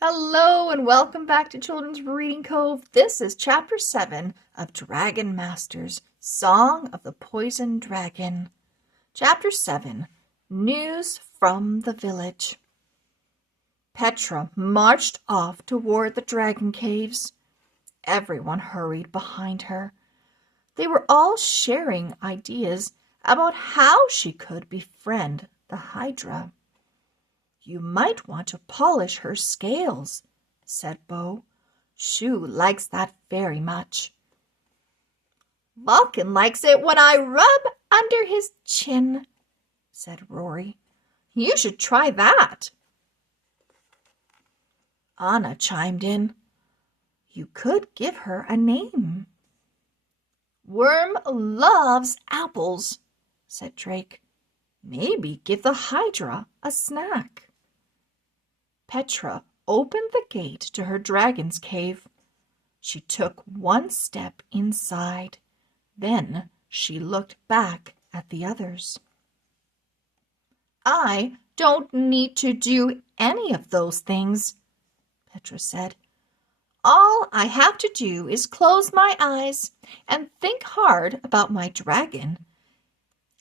Hello and welcome back to Children's Reading Cove. This is Chapter 7 of Dragon Masters, Song of the Poison Dragon. Chapter 7, News from the Village. Petra marched off toward the dragon caves. Everyone hurried behind her. They were all sharing ideas about how she could befriend the Hydra. "You might want to polish her scales," said Bo. "Shu likes that very much." "Vulcan likes it when I rub under his chin," said Rory. "You should try that." Anna chimed in. "You could give her a name." "Worm loves apples," said Drake. "Maybe give the Hydra a snack." Petra opened the gate to her dragon's cave. She took one step inside. Then she looked back at the others. "I don't need to do any of those things," Petra said. "All I have to do is close my eyes and think hard about my dragon.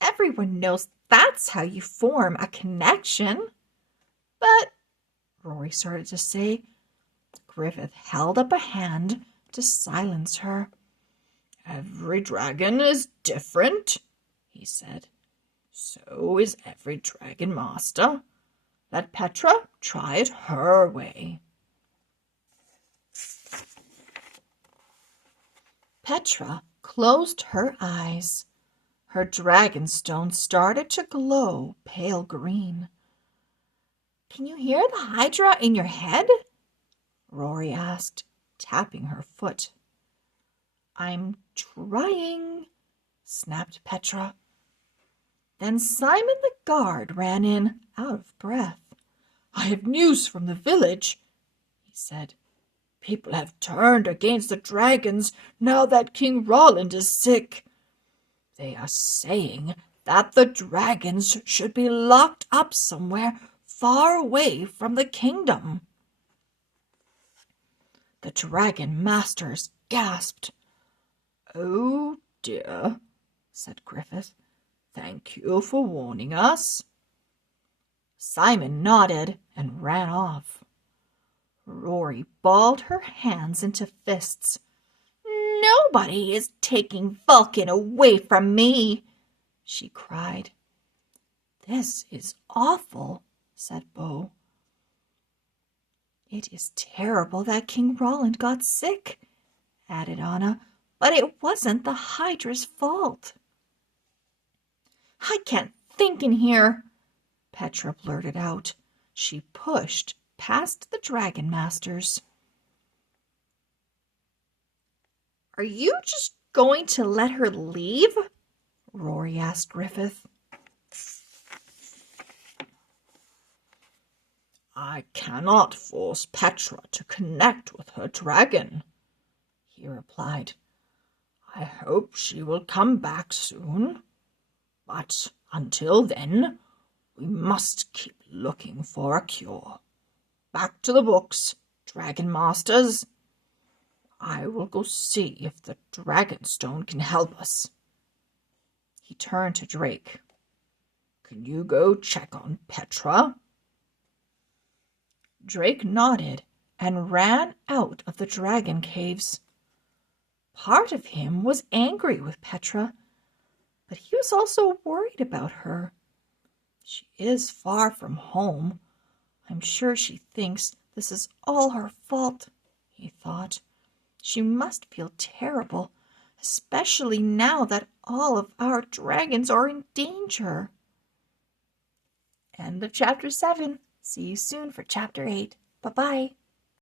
Everyone knows that's how you form a connection." "But," Rory started to say, Griffith held up a hand to silence her. "Every dragon is different," he said. "So is every dragon master. Let Petra try it her way." Petra closed her eyes. Her dragonstone started to glow pale green. "Can you hear the Hydra in your head?" Rory asked, tapping her foot. "I'm trying," snapped Petra. Then Simon the guard ran in, out of breath. "I have news from the village," he said. "People have turned against the dragons now that King Roland is sick. They are saying that the dragons should be locked up somewhere far away from the kingdom." The dragon masters gasped. "Oh dear," said Griffith. "Thank you for warning us." Simon nodded and ran off. Rory balled her hands into fists. "Nobody is taking Vulcan away from me," she cried. "This is awful," said Bo. "It is terrible that King Roland got sick," added Anna, "but it wasn't the Hydra's fault." "I can't think in here," Petra blurted out. She pushed past the dragon masters. "Are you just going to let her leave?" Rory asked Griffith. "I cannot force Petra to connect with her dragon," he replied. "I hope she will come back soon. But until then, we must keep looking for a cure. Back to the books, dragon masters. I will go see if the dragonstone can help us." He turned to Drake. "Can you go check on Petra?" Drake nodded and ran out of the dragon caves. Part of him was angry with Petra, but he was also worried about her. She is far from home. I'm sure she thinks this is all her fault, he thought. She must feel terrible, especially now that all of our dragons are in danger. End of Chapter 7. See you soon for Chapter 8. Bye-bye.